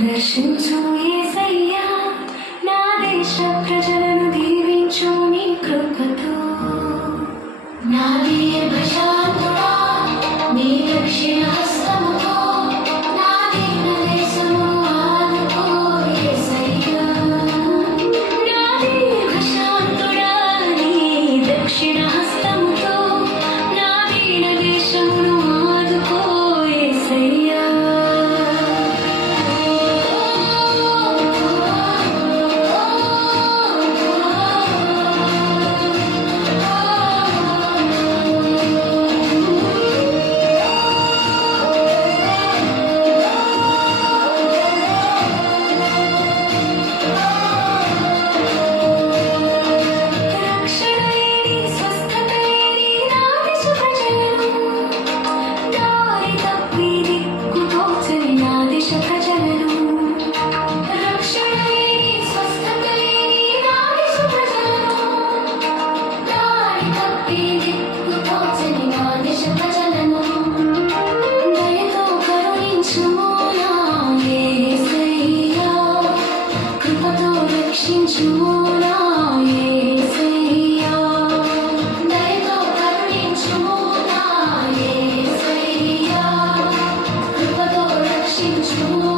దర్శించు యేసయ్యా నా దేశ ప్రజలను దీవించు నీ కృపతో నా దీర్ఘశాంతుడా నీ దక్షిణ హస్తముతో నా దీన దేశము ఆదుకో యేసయ్యా నా దీర్ఘశాంతుడా నీ దక్షిణ హస్తముతో నా దీన దేశమును ఆదుకో యేసయ్యా రక్షించుము నా యేసయ్యా దయతో కరుణించుము నా యేసయ్యా కృపతో రక్షించుము